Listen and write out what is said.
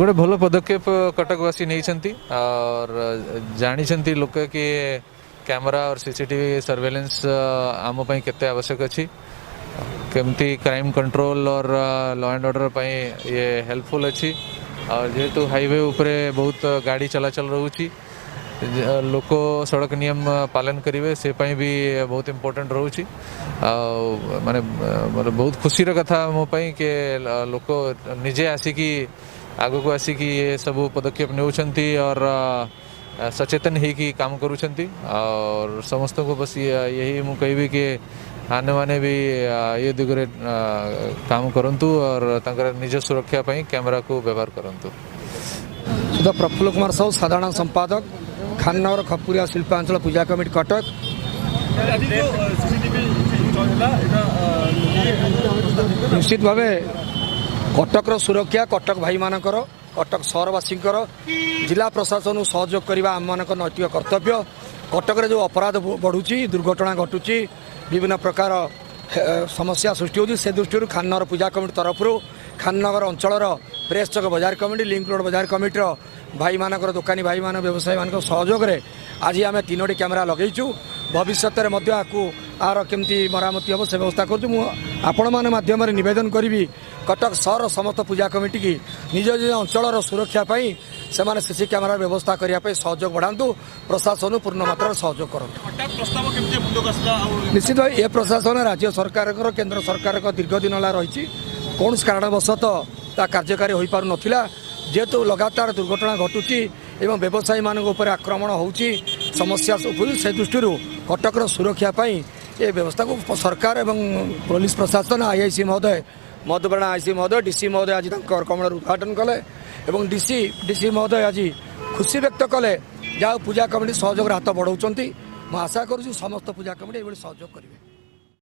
गोटे भल पदक्षेप कटकवासी नहीं और जानी लोक कि कैमरा और सीसीटीवी सर्वेलेंस आम केते आवश्यक अच्छी केमती क्राइम कंट्रोल और लॉ एंड ऑर्डर पाई ये हेल्पफुल अच्छी और जेहेतु हाईवे उपरे बहुत गाड़ी चलाचल रोची लोक सड़क नियम पालन करेंगे से भी बहुत इम्पोर्टेंट रोची माने बहुत खुशी कथा मोपाई के लोक निजे आसिकी आगो को आसिकी ये सब पदक्षेप नेउछंती और सचेतन ही की काम करूछंती और समस्त को बस यही मु कहबी कि आने माने भी ये दिगरे काम करंतु और तांकर निज सुरक्षा पई कैमरा को व्यवहार करंतु। सुधा प्रफुल्ल कुमार साहू साधारण संपादक खाननगर खपुरिया शिल्पांचल पूजा कमिटी कटक। निश्चित भाव कटकर सुरक्षा कटक भाई मानकर कटक सहरवासी जिला प्रशासन सहयोग करने आम मान नैतिक कर्तव्य। कटक जो अपराध बढ़ुची दुर्घटना घटुची विभिन्न प्रकार समस्या सृष्टि होती से दृष्टि खाननगर पूजा कमिटी तरफ खाननगर अंचल प्रेस चक बजार कमिटी लिंक रोड बजार कमिटी भाई मानक दुकानी भाई मान व्यवसायी मान सहयोग में आज आम 3टी कैमेरा लगेचु भविष्य में आर केमती मरामती हम से व्यवस्था करमाध्यम नवेदन करी कटक सहर समस्त पूजा कमिटी की निज निज अंचल सुरक्षा से माने सीसी कैमेरा व्यवस्था करने सहयोग बढ़ातु प्रशासन पूर्ण मात्रा सहयोग करूँ। निश्चित भाव ये प्रशासन राज्य सरकार केंद्र सरकार दीर्घ दिन रही कौन कारणवशत कार्यकारी हो पार नाला जेहेतु लगातार दुर्घटना घटुची एवं व्यवसायी मान आक्रमण होची समस्या से दृष्टि कटकर सुरक्षा ये व्यवस्था को सरकार एवं पुलिस प्रशासन आईआईसी महोदय मधुबरणा आईसी महोदय डीसी महोदय आज कमल उद्घाटन कले एवं डीसी महोदय आज खुशी व्यक्त कले जहाँ पूजा कमिटी सहयोग हाथ बढ़ाऊँ। आशा करुँ समस्त पूजा कमिटी ये सहयोग करेंगे।